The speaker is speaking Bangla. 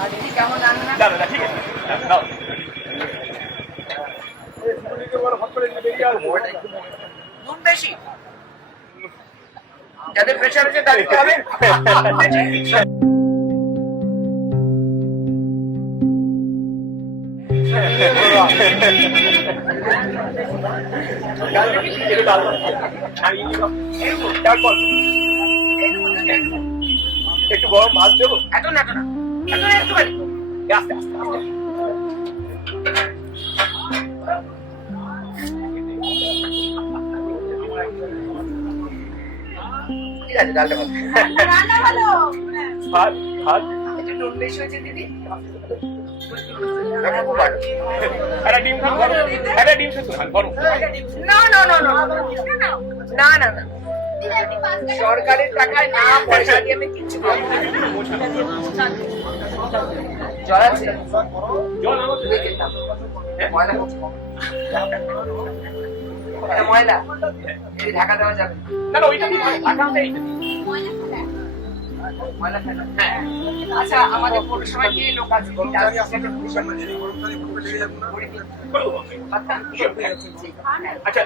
আর দিদি কেমন রান্না? দাদা ঠিক আছে দাও নুন বেশি, যাদের প্রেশার আছে তাদেরকে হবে। একটু গরম ভাত দেবো এত না, এত না, এত না, একটুখানি। আস্তে আস্তে আস্তে ঠিক আছে, ডালটা ভালো। রান্না ভালো। ভাত ভাত একটু নুন বেশি হয়েছে দিদি। রান্না খুব ভালো। একটা ডিম খান গরম একটা ডিম খেতে খান গরম না না না না না না না, দিদি আপনি পাঁচটা সরকারের টাকায় না পয়সা দিয়ে আমি কিচ্ছু খাবো না। জল আছে? জল আমাকে দেখে দাও। ময়লা করছে। এটা ময়লা, এই ঢাকা দেওয়া যাবে না। না না ওইটা দিয়ে ঢাকা দেই ময়লা ফেলা। ময়লা ফেলা। হ্যাঁ। আচ্ছা, আমাদের পৌরসভায় কি লোক আছে? আচ্ছা